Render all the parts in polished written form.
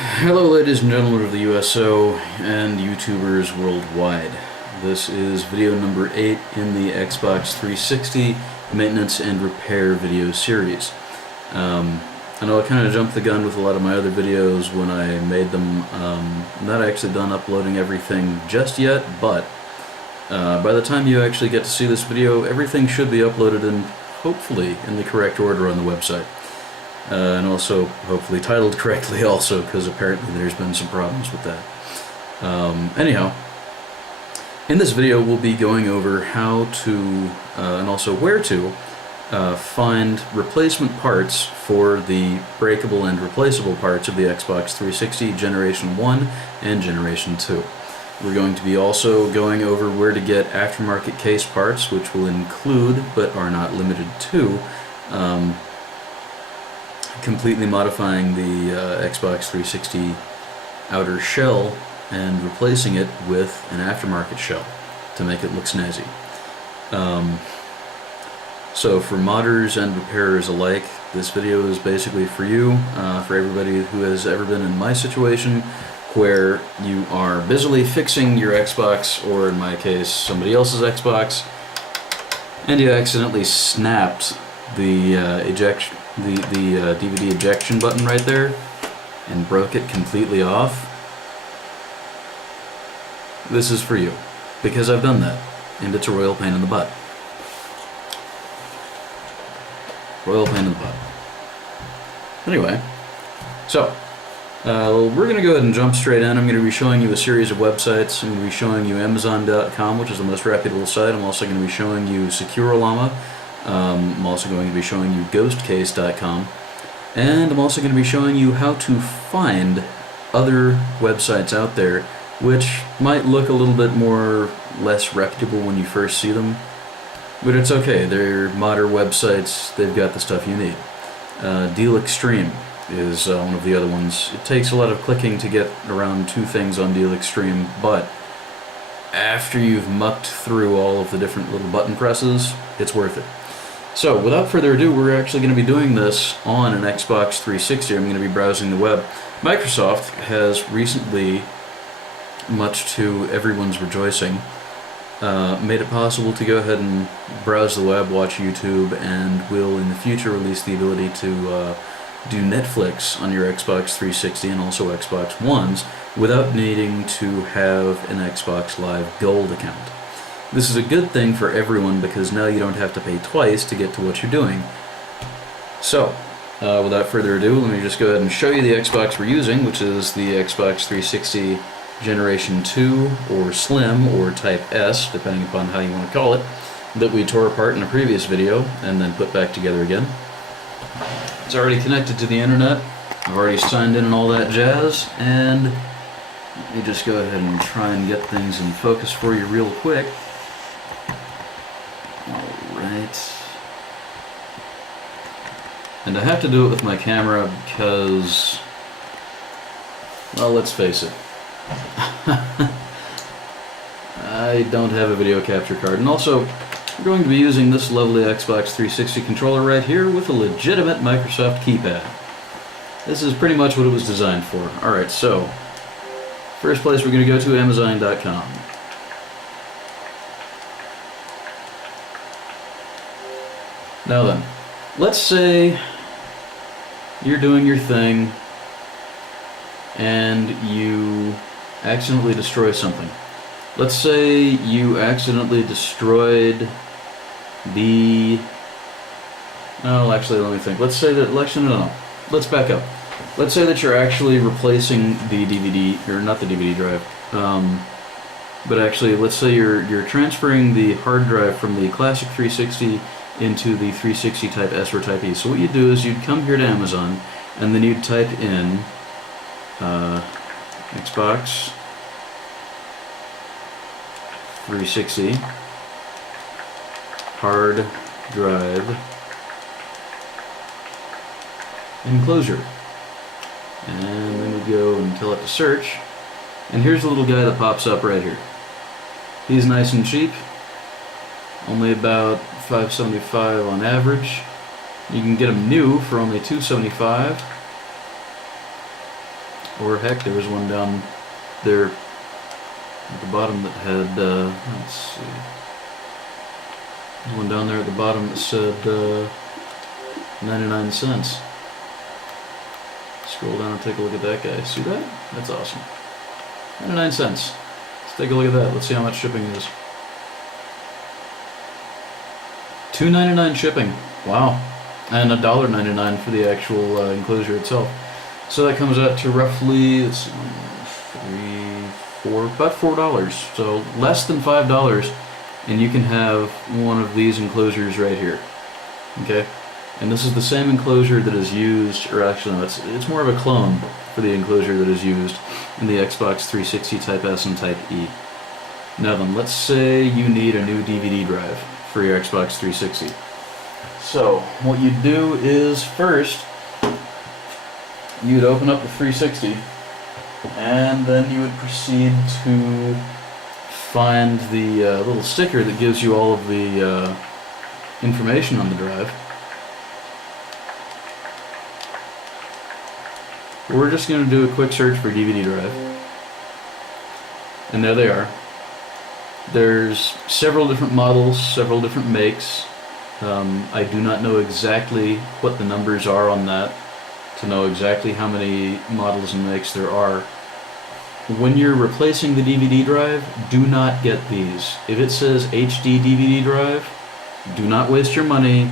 Hello, ladies and gentlemen of the USO and YouTubers worldwide. This is video number 8 in the Xbox 360 maintenance and repair video series. I know I kind of jumped the gun with a lot of my other videos when I made them. I'm not actually done uploading everything just yet, but by the time you actually get to see this video, everything should be uploaded and hopefully in the correct order on the website. And also hopefully titled correctly also, because apparently there's been some problems with that. Anyhow, in this video we'll be going over how to, and also where to, find replacement parts for the breakable and replaceable parts of the Xbox 360 Generation 1 and Generation 2. We're going to be also going over where to get aftermarket case parts, which will include, but are not limited to, completely modifying the Xbox 360 outer shell and replacing it with an aftermarket shell to make it look snazzy. So for modders and repairers alike, this video is basically for you, for everybody who has ever been in my situation, where you are busily fixing your Xbox, or in my case, somebody else's Xbox, and you accidentally snapped the DVD ejection button right there and broke it completely off. This is for you, because I've done that, and it's a royal pain in the butt. Royal pain in the butt. Anyway, so we're going to go ahead and jump straight in. I'm going to be showing you a series of websites. I'm going to be showing you Amazon.com, which is the most reputable site. I'm also going to be showing you Securalama. I'm also going to be showing you Ghostcase.com, and I'm also going to be showing you how to find other websites out there which might look a little bit less reputable when you first see them, but it's okay. They're modern websites. They've got the stuff you need. Deal Extreme is one of the other ones. It takes a lot of clicking to get around two things on Deal Extreme, but after you've mucked through all of the different little button presses, it's worth it. So, without further ado, we're actually going to be doing this on an Xbox 360. I'm going to be browsing the web. Microsoft has recently, much to everyone's rejoicing, made it possible to go ahead and browse the web, watch YouTube, and will in the future release the ability to do Netflix on your Xbox 360 and also Xbox Ones without needing to have an Xbox Live Gold account. This is a good thing for everyone because now you don't have to pay twice to get to what you're doing. So, without further ado, let me just go ahead and show you the Xbox we're using, which is the Xbox 360 Generation 2, or Slim, or Type S, depending upon how you want to call it, that we tore apart in a previous video and then put back together again. It's already connected to the internet. I've already signed in and all that jazz, and let me just go ahead and try and get things in focus for you real quick. Alright. And I have to do it with my camera because, well, let's face it, I don't have a video capture card. And also, we're going to be using this lovely Xbox 360 controller right here with a legitimate Microsoft keypad. This is pretty much what it was designed for. Alright, so, first place we're going to go to, Amazon.com. Now then, let's say you're doing your thing and you accidentally destroy something. Let's say you accidentally destroyed the... Oh, actually, let me think. Let's say that... Actually, no. Let's back up. Let's say that you're actually replacing the DVD... or not the DVD drive. But actually, let's say you're transferring the hard drive from the classic 360 into the 360 Type S or Type E. So what you'd do is you'd come here to Amazon, and then you'd type in Xbox 360 hard drive enclosure, and then we go and tell it to search, and here's the little guy that pops up right here. He's nice and cheap, only about $5.75 on average. You can get them new for only $2.75. Or heck, there was one down there at the bottom that had, let's see. There's one down there at the bottom that said 99 cents. Scroll down and take a look at that guy. See that? That's awesome. 99 cents. Let's take a look at that. Let's see how much shipping is. $2.99 shipping. Wow. And $1.99 for the actual enclosure itself. So that comes out to roughly, let's see, about $4. So less than $5, and you can have one of these enclosures right here. Okay? And this is the same enclosure that is used, or actually no, it's more of a clone for the enclosure that is used in the Xbox 360 Type S and Type E. Now then, let's say you need a new DVD drive for your Xbox 360. So, what you'd do is first, you'd open up the 360, and then you would proceed to find the little sticker that gives you all of the information on the drive. We're just going to do a quick search for DVD drive. And there they are. There's several different models, several different makes. I do not know exactly what the numbers are on that to know exactly how many models and makes there are. When you're replacing the DVD drive, do not get these. If it says HD DVD drive, do not waste your money.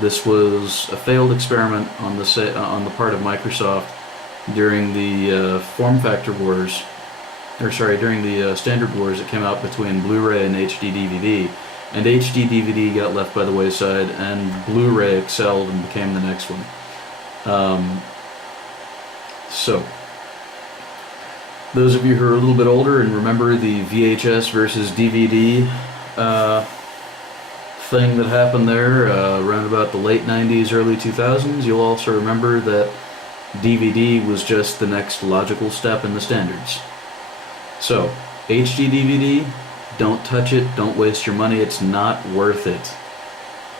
This was a failed experiment on the part of Microsoft during the form factor wars, during the standard wars that came out between Blu-ray and HD DVD, and HD DVD got left by the wayside, and Blu-ray excelled and became the next one. So, those of you who are a little bit older and remember the VHS versus DVD thing that happened there around about the late 90s, early 2000s, you'll also remember that DVD was just the next logical step in the standards. So, HD DVD, don't touch it, don't waste your money, it's not worth it.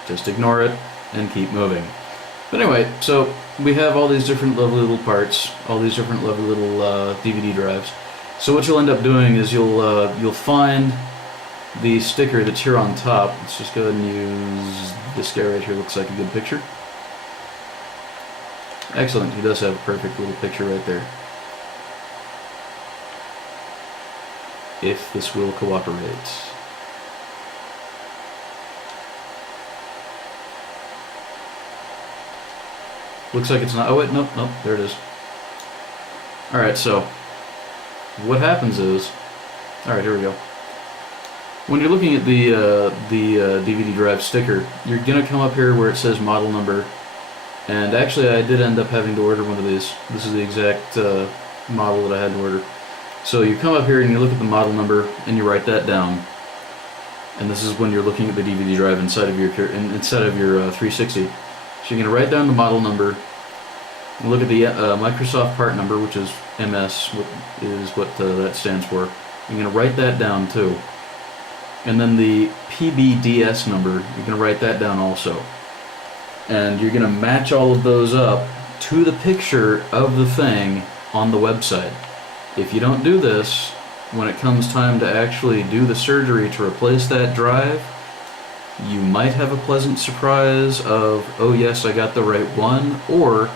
Just ignore it and keep moving. But anyway, so we have all these different lovely little parts, all these different lovely little DVD drives. So what you'll end up doing is you'll find the sticker that's here on top. Let's just go ahead and use this guy right here, looks like a good picture. Excellent, he does have a perfect little picture right there. If this will cooperate. Looks like it's not, oh wait, nope, there it is. Alright, so, what happens is, alright, here we go. When you're looking at the DVD drive sticker, you're going to come up here where it says model number. And actually, I did end up having to order one of these. This is the exact model that I had to order. So you come up here and you look at the model number and you write that down. And this is when you're looking at the DVD drive inside of your 360. So you're going to write down the model number, and look at the Microsoft part number, which is MS, is what that stands for. You're going to write that down too. And then the PBDS number, you're going to write that down also. And you're going to match all of those up to the picture of the thing on the website. If you don't do this, when it comes time to actually do the surgery to replace that drive, you might have a pleasant surprise of, oh yes, I got the right one, or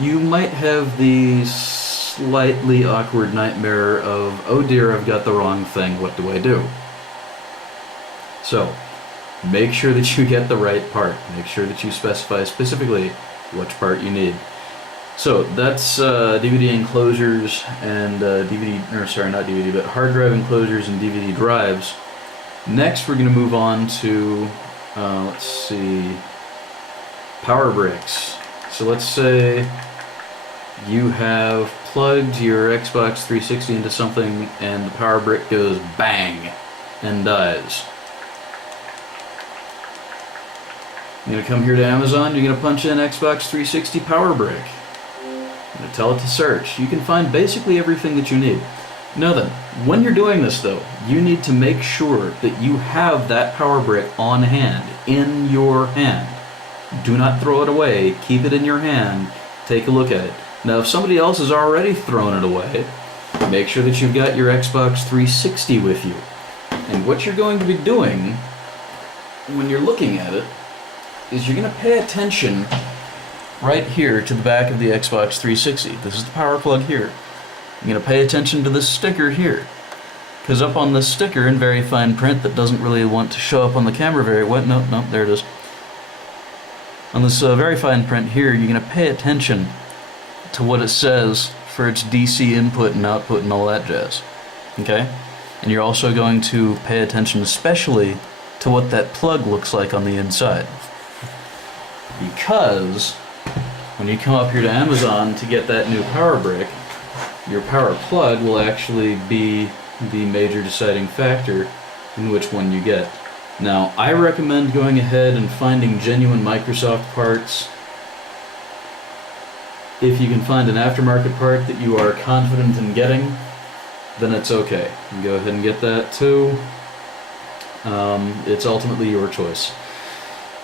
you might have the slightly awkward nightmare of, oh dear, I've got the wrong thing, what do I do? So, make sure that you get the right part. Make sure that you specify specifically which part you need. So that's DVD enclosures and not DVD, but hard drive enclosures and DVD drives. Next, we're going to move on to, let's see, power bricks. So let's say you have plugged your Xbox 360 into something and the power brick goes bang and dies. You're going to come here to Amazon, you're going to punch in Xbox 360 power brick. You're going to tell it to search. You can find basically everything that you need. Now then, when you're doing this though, you need to make sure that you have that power brick on hand, in your hand. Do not throw it away, keep it in your hand, take a look at it. Now, if somebody else has already thrown it away, make sure that you've got your Xbox 360 with you. And what you're going to be doing when you're looking at it is you're going to pay attention right here to the back of the Xbox 360. This is the power plug here. You're going to pay attention to this sticker here. Because up on this sticker in very fine print that doesn't really want to show up on the camera very well, no, there it is. On this very fine print here, you're going to pay attention to what it says for its DC input and output and all that jazz. Okay? And you're also going to pay attention especially to what that plug looks like on the inside. Because when you come up here to Amazon to get that new power brick, your power plug will actually be the major deciding factor in which one you get. Now, I recommend going ahead and finding genuine Microsoft parts. If you can find an aftermarket part that you are confident in getting, then it's okay. You can go ahead and get that too. It's ultimately your choice.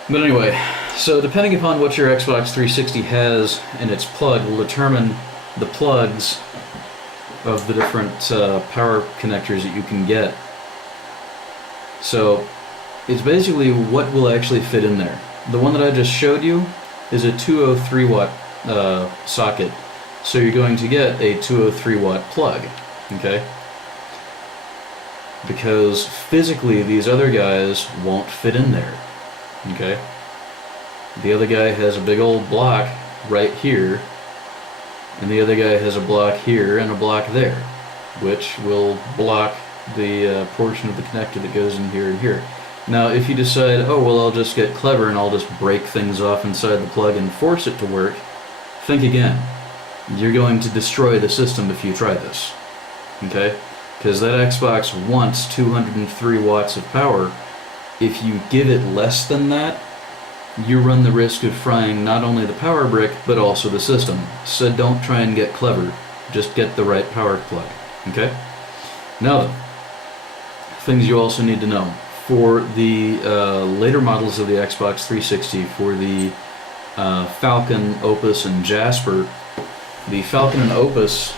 But anyway, so depending upon what your Xbox 360 has in its plug will determine the plugs of the different power connectors that you can get. So it's basically what will actually fit in there. The one that I just showed you is a 203 watt socket, so you're going to get a 203 watt plug, okay? Because physically these other guys won't fit in there, okay? The other guy has a big old block right here, and the other guy has a block here and a block there, which will block the portion of the connector that goes in here and here. Now, if you decide, oh, well, I'll just get clever and I'll just break things off inside the plug and force it to work, think again. You're going to destroy the system if you try this, okay? Because that Xbox wants 203 watts of power. If you give it less than that, you run the risk of frying not only the power brick, but also the system. So don't try and get clever. Just get the right power plug, okay? Now then, things you also need to know. For the later models of the Xbox 360, for the Falcon, Opus, and Jasper, the Falcon and Opus,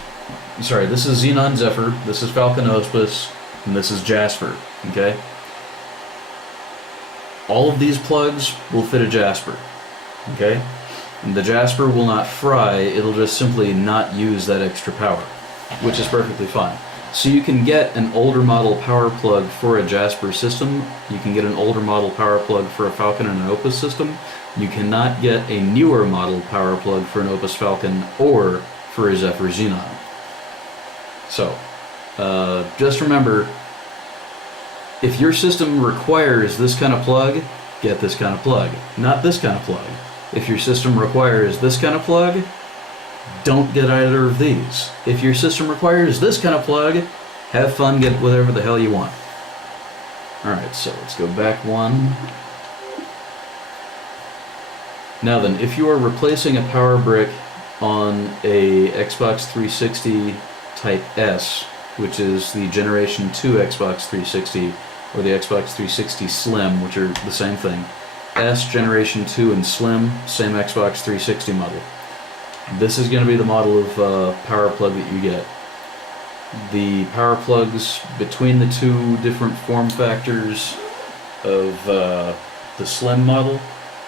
sorry, this is Xenon Zephyr, this is Falcon Opus, and this is Jasper, okay? All of these plugs will fit a Jasper, okay? And the Jasper will not fry, it'll just simply not use that extra power, which is perfectly fine. So you can get an older model power plug for a Jasper system, you can get an older model power plug for a Falcon and an Opus system, you cannot get a newer model power plug for an Opus Falcon or for a Zephyr Xenon. So, just remember, if your system requires this kind of plug, get this kind of plug, not this kind of plug. If your system requires this kind of plug, don't get either of these. If your system requires this kind of plug, have fun, get whatever the hell you want. Alright, so let's go back one. Now then, if you are replacing a power brick on a Xbox 360 Type S, which is the Generation 2 Xbox 360, or the Xbox 360 Slim, which are the same thing. S, Generation 2, and Slim, same Xbox 360 model. This is going to be the model of power plug that you get. The power plugs between the two different form factors of the Slim model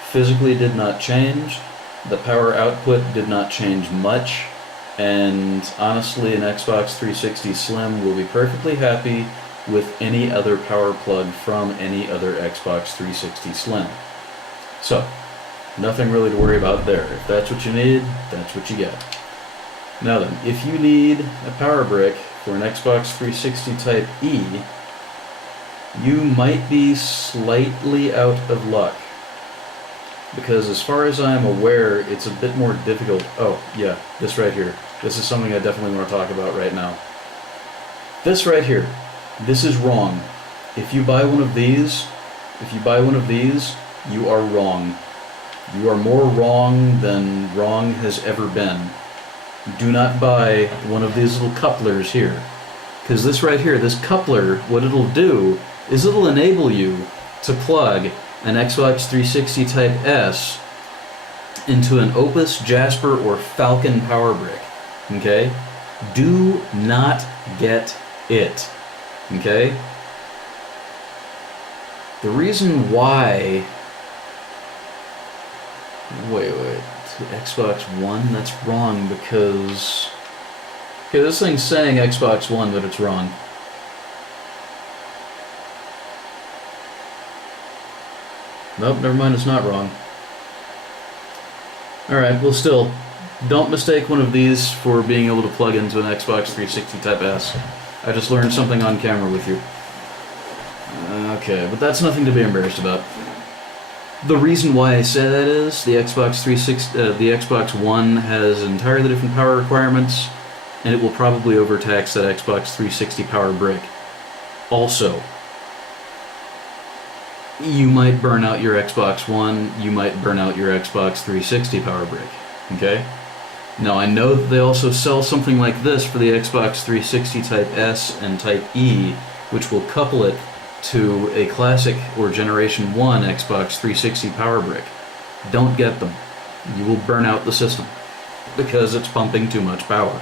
physically did not change. The power output did not change much. And honestly, an Xbox 360 Slim will be perfectly happy with any other power plug from any other Xbox 360 Slim. So, nothing really to worry about there. If that's what you need, that's what you get. Now then, if you need a power brick for an Xbox 360 Type E, you might be slightly out of luck. Because as far as I'm aware, it's a bit more difficult. Oh, yeah, this right here. This is something I definitely want to talk about right now. This right here. This is wrong. If you buy one of these, you are wrong. You are more wrong than wrong has ever been. Do not buy one of these little couplers here. Because this right here, this coupler, what it'll do is it'll enable you to plug an Xbox 360 Type S into an Opus, Jasper, or Falcon power brick. Okay? Do not get it. Okay? The reason why... Wait. Xbox One? That's wrong because... Okay, this thing's saying Xbox One, but it's wrong. Nope, never mind, it's not wrong. Alright, well still, don't mistake one of these for being able to plug into an Xbox 360 Type S. I just learned something on camera with you. Okay, but that's nothing to be embarrassed about. The reason why I say that is the Xbox 360, the Xbox One has entirely different power requirements, and it will probably overtax that Xbox 360 power brick. Also, you might burn out your Xbox One, you might burn out your Xbox 360 power brick, okay? Now I know that they also sell something like this for the Xbox 360 Type S and Type E, which will couple it to a classic or Generation 1 Xbox 360 power brick. Don't get them. You will burn out the system because it's pumping too much power.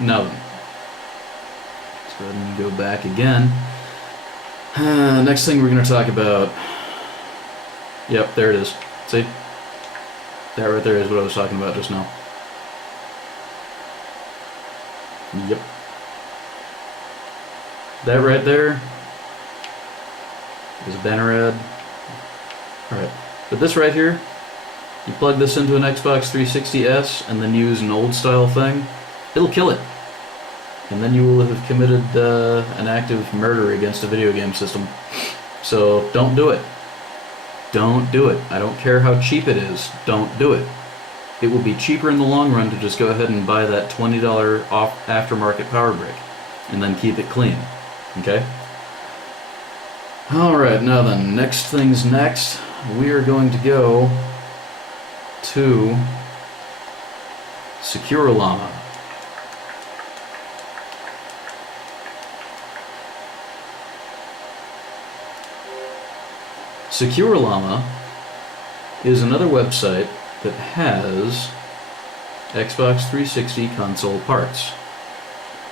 Now then, let's go ahead and go back again. Next thing we're going to talk about... Yep, there it is. See? That right there is what I was talking about just now. Yep. That right there is a banner ad. Alright. But this right here, you plug this into an Xbox 360S and then use an old style thing, it'll kill it. And then you will have committed an act of murder against a video game system. So don't do it. Don't do it. I don't care how cheap it is. Don't do it. It will be cheaper in the long run to just go ahead and buy that $20 off aftermarket power brick and then keep it clean. Okay? Alright, now then, next things next. We are going to go to Secure Llama. Secure Llama is another website that has Xbox 360 console parts.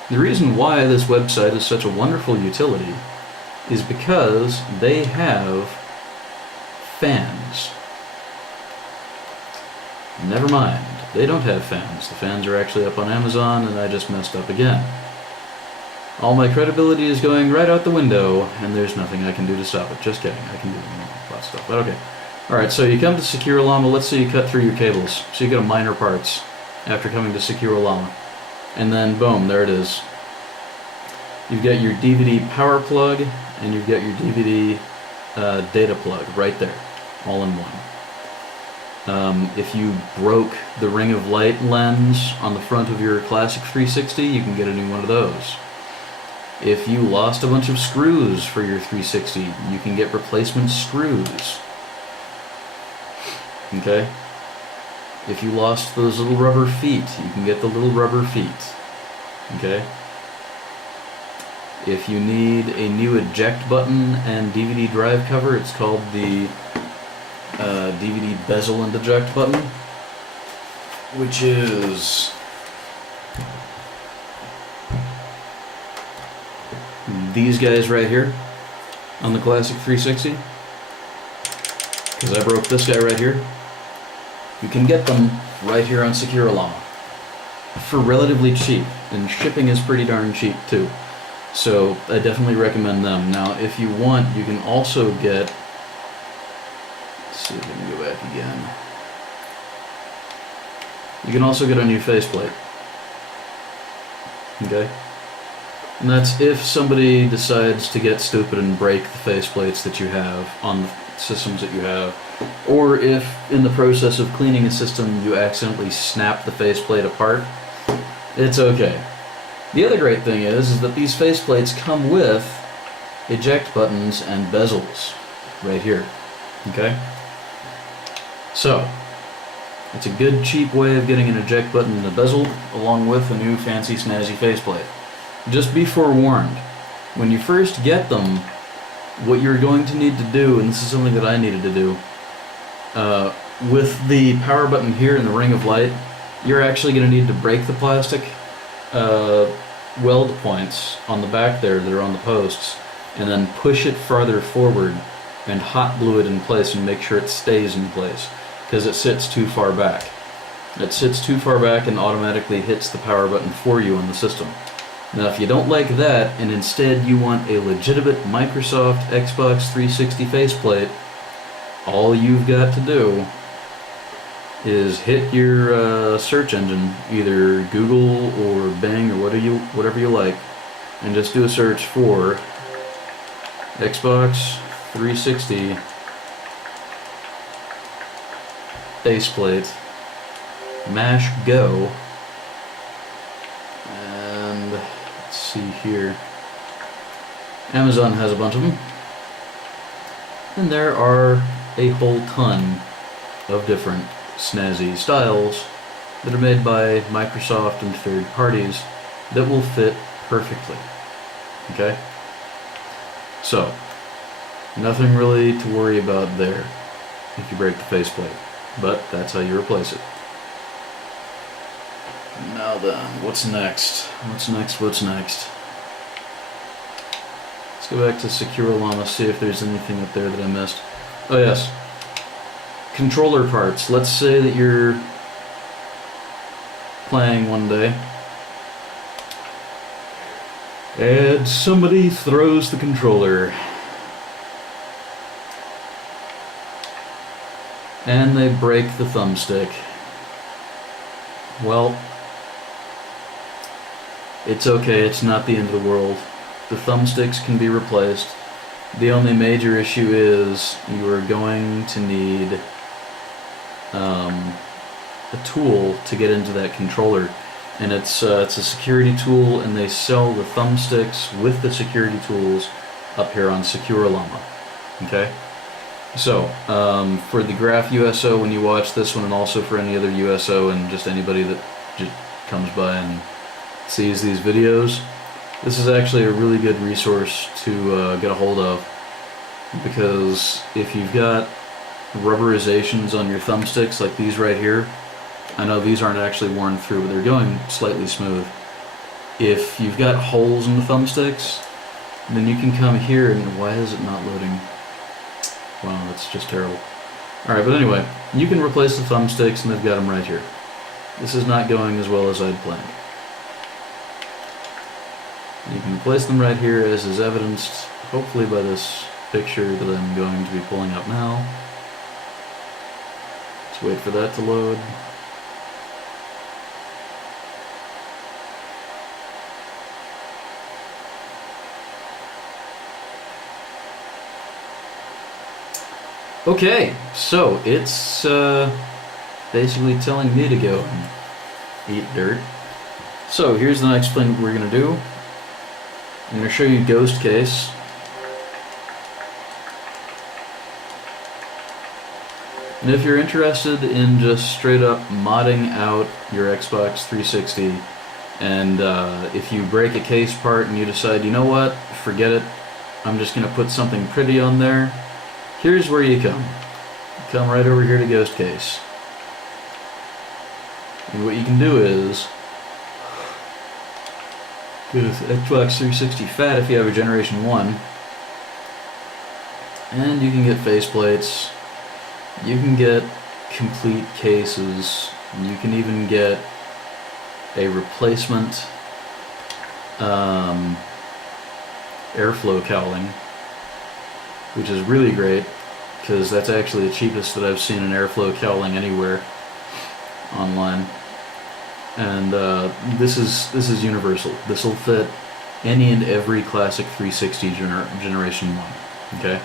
The reason why this website is such a wonderful utility is because they have fans. Never mind, they don't have fans. The fans are actually up on Amazon and I just messed up again. All my credibility is going right out the window and there's nothing I can do to stop it. Just kidding, I can do a lot of stuff, but okay. Alright, so you come to Secure Llama, let's say you cut through your cables. So you go to minor parts after coming to Secure Llama. And then boom, there it is. You've got your DVD power plug and you've got your DVD data plug right there, all in one. If you broke the Ring of Light lens on the front of your classic 360, you can get a new one of those. If you lost a bunch of screws for your 360, you can get replacement screws. Okay? If you lost those little rubber feet, you can get the little rubber feet. Okay? If you need a new eject button and DVD drive cover, it's called the DVD bezel and eject button, which is these guys right here on the classic 360. Because I broke this guy right here. You can get them right here on Secure Llama for relatively cheap, and shipping is pretty darn cheap too. So I definitely recommend them. Now, if you want, you can also get. Let's see if we can go back again. You can also get a new faceplate. Okay? And that's if somebody decides to get stupid and break the faceplates that you have on the systems that you have, or if in the process of cleaning a system you accidentally snap the faceplate apart. It's okay. The other great thing is that these faceplates come with eject buttons and bezels right here. Okay? So, it's a good cheap way of getting an eject button and a bezel along with a new fancy snazzy faceplate. Just be forewarned, when you first get them, what you're going to need to do, and this is something that I needed to do, With the power button here and the ring of light, you're actually going to need to break the plastic weld points on the back there that are on the posts, and then push it farther forward and hot glue it in place and make sure it stays in place, because it sits too far back. It sits too far back and automatically hits the power button for you on the system. Now if you don't like that and instead you want a legitimate Microsoft Xbox 360 faceplate, all you've got to do is hit your search engine, either Google or Bing or whatever you like, and just do a search for Xbox 360 faceplate, mash go, and let's see here. Amazon has a bunch of them, and there are a whole ton of different snazzy styles that are made by Microsoft and third parties that will fit perfectly. Okay? So, nothing really to worry about there if you break the faceplate, but that's how you replace it. Now then, what's next? What's next? Let's go back to Secure Llama, see if there's anything up there that I missed. Oh yes. Controller parts. Let's say that you're playing one day and somebody throws the controller and they break the thumbstick. Well, it's okay, it's not the end of the world. The thumbsticks can be replaced. The only major issue is you are going to need a tool to get into that controller, and it's a security tool, and they sell the thumbsticks with the security tools up here on Secure Llama. Okay, so for the Graph USO, when you watch this one, and also for any other USO and just anybody that just comes by and sees these videos, this is actually a really good resource to get a hold of, because if you've got rubberizations on your thumbsticks like these right here, I know these aren't actually worn through, but they're going slightly smooth. If you've got holes in the thumbsticks, then you can come here and why is it not loading? Wow, that's just terrible. Alright, but anyway, you can replace the thumbsticks and they've got them right here. This is not going as well as I'd planned. You can replace them right here, as is evidenced hopefully by this picture that I'm going to be pulling up now. Let's wait for that to load. Okay, so it's basically telling me to go and eat dirt. So here's the next thing we're going to do. I'm going to show you Ghost Case. And if you're interested in just straight up modding out your Xbox 360, and if you break a case part and you decide, you know what, forget it, I'm just going to put something pretty on there, here's where you come. You come right over here to Ghost Case. And what you can do is go to Xbox 360 FAT if you have a Generation 1, and you can get faceplates, you can get complete cases, you can even get a replacement airflow cowling, which is really great, because that's actually the cheapest that I've seen an airflow cowling anywhere online. And this is universal. This will fit any and every classic 360 Generation 1. Okay,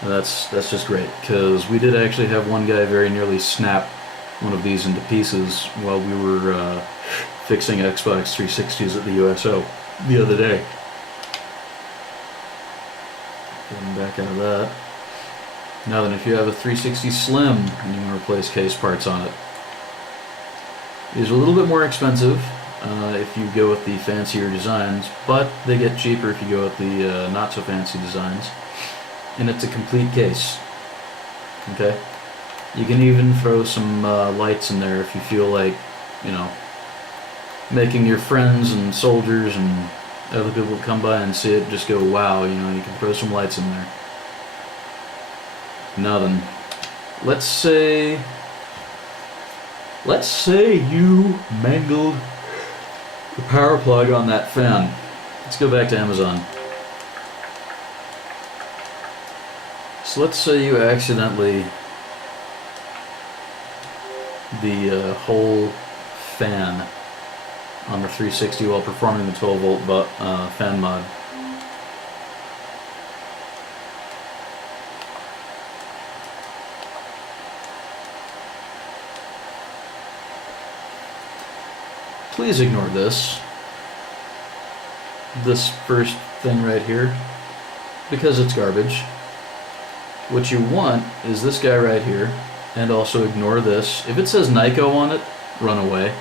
and that's just great, because we did actually have one guy very nearly snap one of these into pieces while we were fixing Xbox 360s at the USO the other day. Getting back out of that. Now then, if you have a 360 Slim and you want to replace case parts on it, these are a little bit more expensive if you go with the fancier designs, but they get cheaper if you go with the not so fancy designs. And it's a complete case. Okay? You can even throw some lights in there if you feel like, you know, making your friends and soldiers and other people come by and see it just go, wow, you know, you can throw some lights in there. Now then, let's say you mangled the power plug on that fan. Let's go back to Amazon. So let's say you accidentally the whole fan on the 360 while performing the 12 volt fan mod. Please ignore this first thing right here, because it's garbage. What you want is this guy right here, and also ignore this. If it says Nyko on it, run away.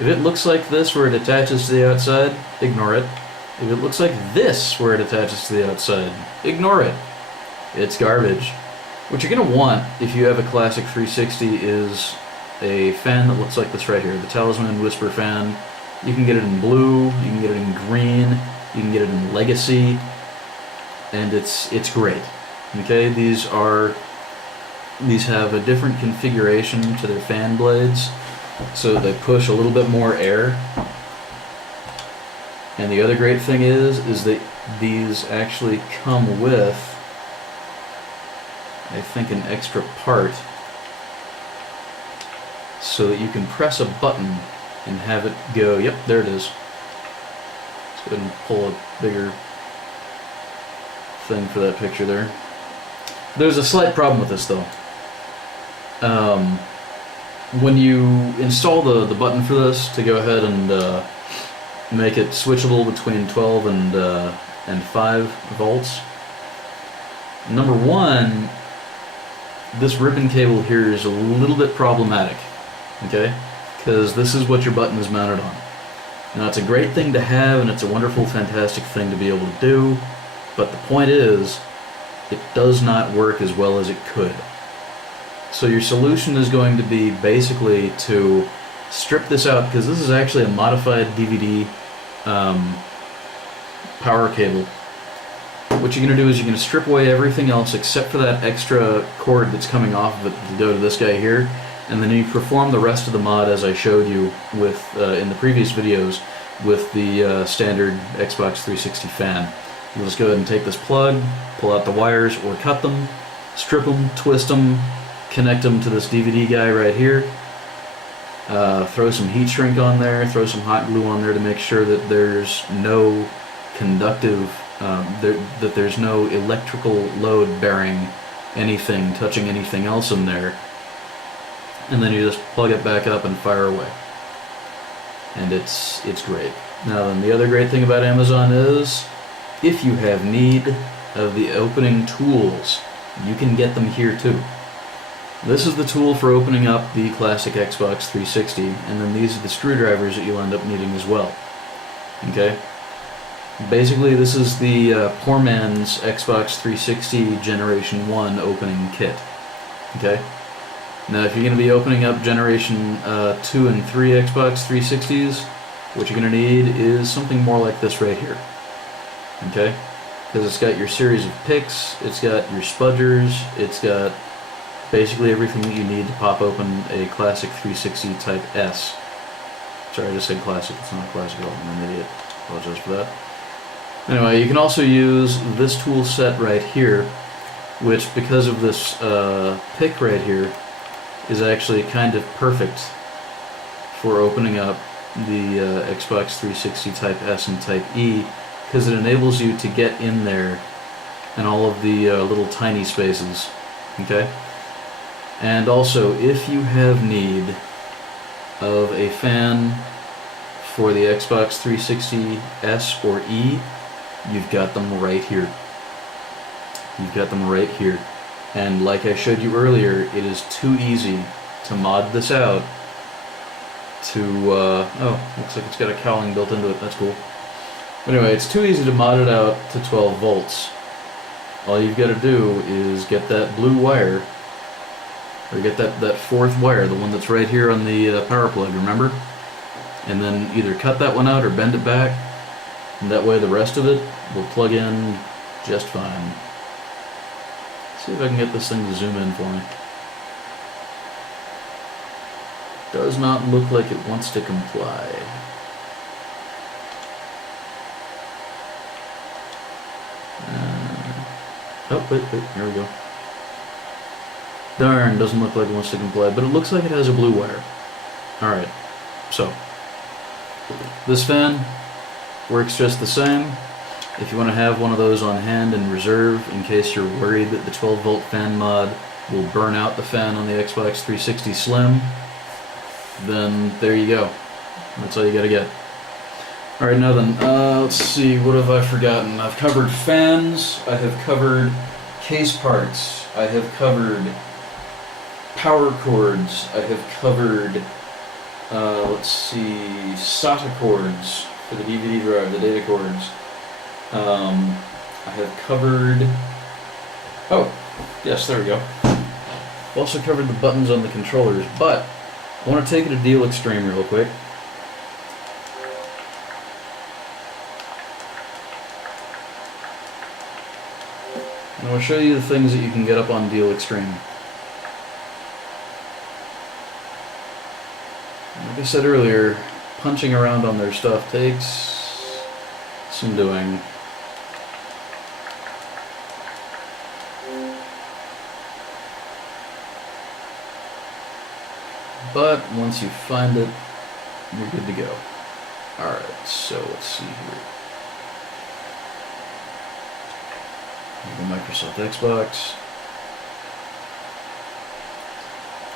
If it looks like this where it attaches to the outside, ignore it. If it looks like this where it attaches to the outside, ignore it. It's garbage. What you're going to want if you have a classic 360 is a fan that looks like this right here, the Talisman Whisper fan. You can get it in blue, you can get it in green, you can get it in Legacy, and it's great. Okay, these have a different configuration to their fan blades, so they push a little bit more air. And the other great thing is that these actually come with, I think, an extra part, so that you can press a button and have it go, yep, there it is. Let's go ahead and pull a bigger thing for that picture there. There's a slight problem with this though. When you install the button for this to go ahead and make it switchable between 12 and 5 volts, number one, this ribbon cable here is a little bit problematic, okay? Because this is what your button is mounted on. Now, it's a great thing to have, and it's a wonderful, fantastic thing to be able to do, but the point is, it does not work as well as it could. So your solution is going to be basically to strip this out, because this is actually a modified DVD power cable. What you're going to do is you're going to strip away everything else except for that extra cord that's coming off of it to go to this guy here, and then you perform the rest of the mod as I showed you with in the previous videos with the standard Xbox 360 fan. You'll just go ahead and take this plug, pull out the wires or cut them, strip them, twist them, connect them to this DVD guy right here, throw some heat shrink on there, throw some hot glue on there to make sure that there's no conductive, that there's no electrical load bearing anything, touching anything else in there, and then you just plug it back up and fire away. And it's great. Now then, the other great thing about Amazon is, if you have need of the opening tools, you can get them here too. This is the tool for opening up the classic Xbox 360, and then these are the screwdrivers that you'll end up needing as well. Okay? Basically, this is the poor man's Xbox 360 Generation 1 opening kit. Okay? Now, if you're going to be opening up Generation 2 and 3 Xbox 360s, what you're going to need is something more like this right here. Okay? Because it's got your series of picks, it's got your spudgers, it's got basically everything that you need to pop open a classic 360 Type S. Sorry, I just said classic, it's not classic at all, I'm an idiot. Apologize for that. Anyway, you can also use this tool set right here, which, because of this pick right here, is actually kind of perfect for opening up the Xbox 360 Type S and Type E, because it enables you to get in there and all of the little tiny spaces. Okay? And also, if you have need of a fan for the Xbox 360 S or E, you've got them right here. You've got them right here. And like I showed you earlier, it is too easy to mod this out to, oh, looks like it's got a cowling built into it, that's cool. Anyway, it's too easy to mod it out to 12 volts. All you've got to do is get that blue wire or get that fourth wire, the one that's right here on the power plug, remember? And then either cut that one out or bend it back, and that way the rest of it will plug in just fine. Let's see if I can get this thing to zoom in for me. Does not look like it wants to comply. Oh, wait, here we go. Darn, doesn't look like it wants to comply, but it looks like it has a blue wire. Alright, so this fan works just the same. If you want to have one of those on hand in reserve in case you're worried that the 12-volt fan mod will burn out the fan on the Xbox 360 Slim, then there you go. That's all you gotta get. Alright, now then, let's see, what have I forgotten? I've covered fans, I have covered case parts, I have covered power cords, I have covered, let's see, SATA cords for the DVD drive, the data cords. I have covered, oh, yes, there we go. I've also covered the buttons on the controllers, but I want to take it to Deal Extreme real quick. And I'll show you the things that you can get up on Deal Extreme. Like I said earlier, punching around on their stuff takes some doing. But once you find it, you're good to go. Alright, so let's see here. The Microsoft Xbox.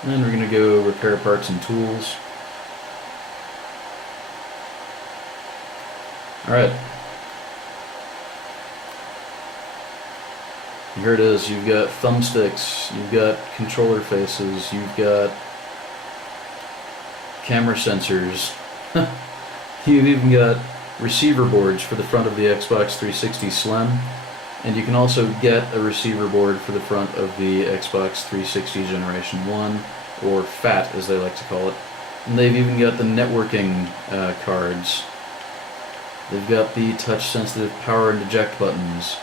And then we're going to go repair parts and tools. Alright. Here it is. You've got thumbsticks, you've got controller faces, you've got camera sensors. You've even got receiver boards for the front of the Xbox 360 Slim, and you can also get a receiver board for the front of the Xbox 360 Generation 1, or FAT as they like to call it. And they've even got the networking cards. They've got the touch-sensitive power and eject buttons.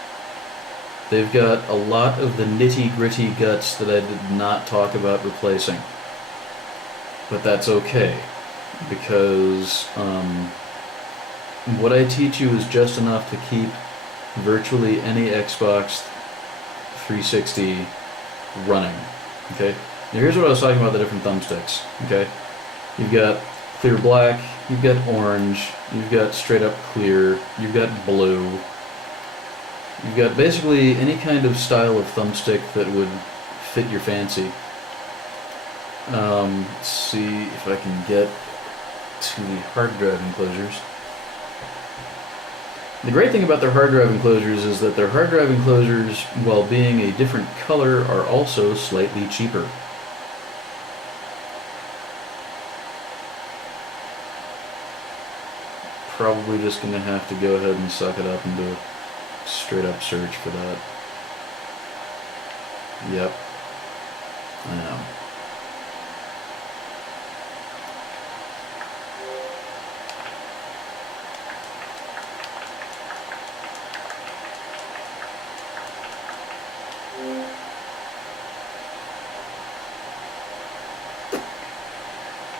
They've got a lot of the nitty-gritty guts that I did not talk about replacing. But that's okay, because what I teach you is just enough to keep virtually any Xbox 360 running. Okay? Now here's what I was talking about, the different thumbsticks. Okay? You've got clear black, you've got orange, you've got straight up clear, you've got blue. You've got basically any kind of style of thumbstick that would fit your fancy. Let's see if I can get to the hard drive enclosures. The great thing about their hard drive enclosures is that their hard drive enclosures, while being a different color, are also slightly cheaper. Probably just going to have to go ahead and suck it up and do a straight up search for that. Yep. I know.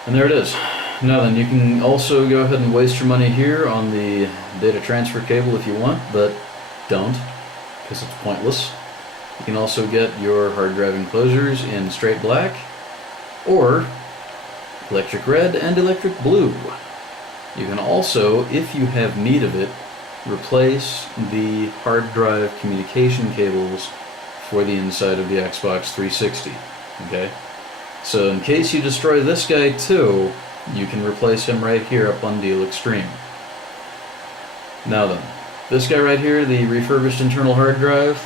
And there it is. Now then, you can also go ahead and waste your money here on the data transfer cable if you want, but don't, because it's pointless. You can also get your hard drive enclosures in straight black, or electric red and electric blue. You can also, if you have need of it, replace the hard drive communication cables for the inside of the Xbox 360. Okay? So in case you destroy this guy too, you can replace him right here up on Deal Extreme. Now then, this guy right here, the refurbished internal hard drive,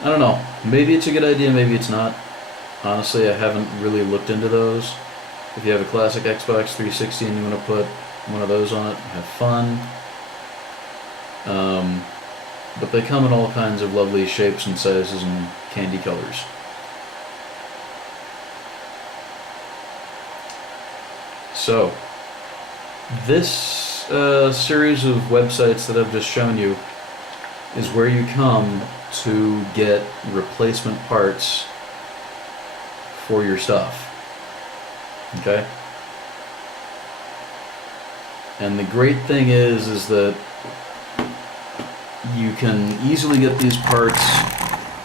I don't know, maybe it's a good idea, maybe it's not. Honestly, I haven't really looked into those. If you have a classic Xbox 360 and you want to put one of those on it, have fun. But they come in all kinds of lovely shapes and sizes and candy colors. So, this series of websites that I've just shown you is where you come to get replacement parts for your stuff. Okay? And the great thing is that you can easily get these parts.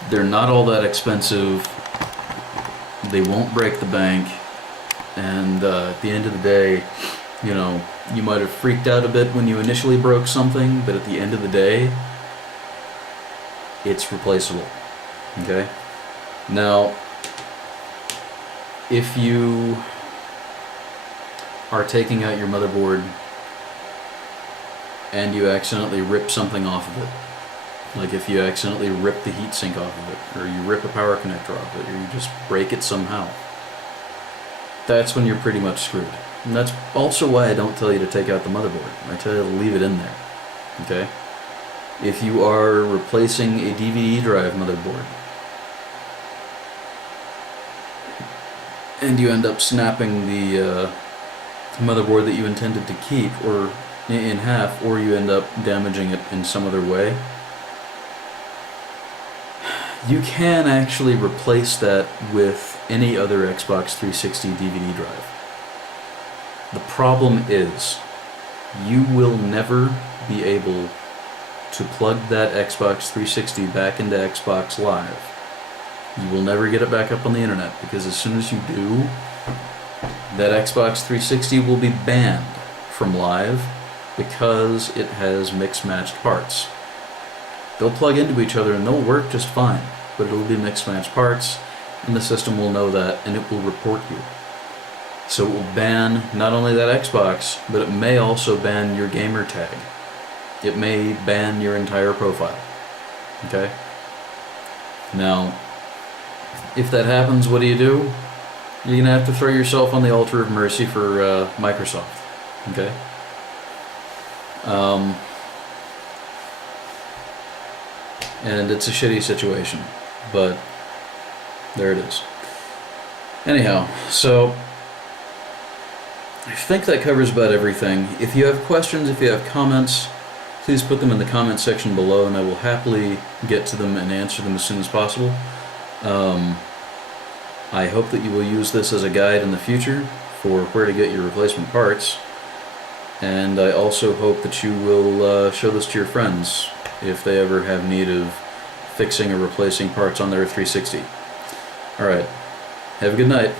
They're not all that expensive. They won't break the bank. And at the end of the day, you know, you might have freaked out a bit when you initially broke something, but at the end of the day, it's replaceable. Okay? Now, if you are taking out your motherboard and you accidentally rip something off of it, like if you accidentally rip the heatsink off of it, or you rip a power connector off of it, or you just break it somehow, that's when you're pretty much screwed. And that's also why I don't tell you to take out the motherboard. I tell you to leave it in there. Okay? If you are replacing a DVD drive motherboard and you end up snapping the motherboard that you intended to keep or in half, or you end up damaging it in some other way, you can actually replace that with any other Xbox 360 DVD drive. The problem is, you will never be able to plug that Xbox 360 back into Xbox Live. You will never get it back up on the internet, because as soon as you do, that Xbox 360 will be banned from Live because it has mixed-matched parts. They'll plug into each other and they'll work just fine, but it'll be mixed-matched parts, and the system will know that, and it will report you. So it will ban not only that Xbox, but it may also ban your gamer tag. It may ban your entire profile. Okay? Now, if that happens, what do? You're going to have to throw yourself on the altar of mercy for Microsoft. Okay? And it's a shitty situation, but there it is. Anyhow, so I think that covers about everything. If you have questions, if you have comments, please put them in the comment section below, and I will happily get to them and answer them as soon as possible. I hope that you will use this as a guide in the future for where to get your replacement parts, and I also hope that you will show this to your friends if they ever have need of fixing or replacing parts on their 360. Alright, have a good night.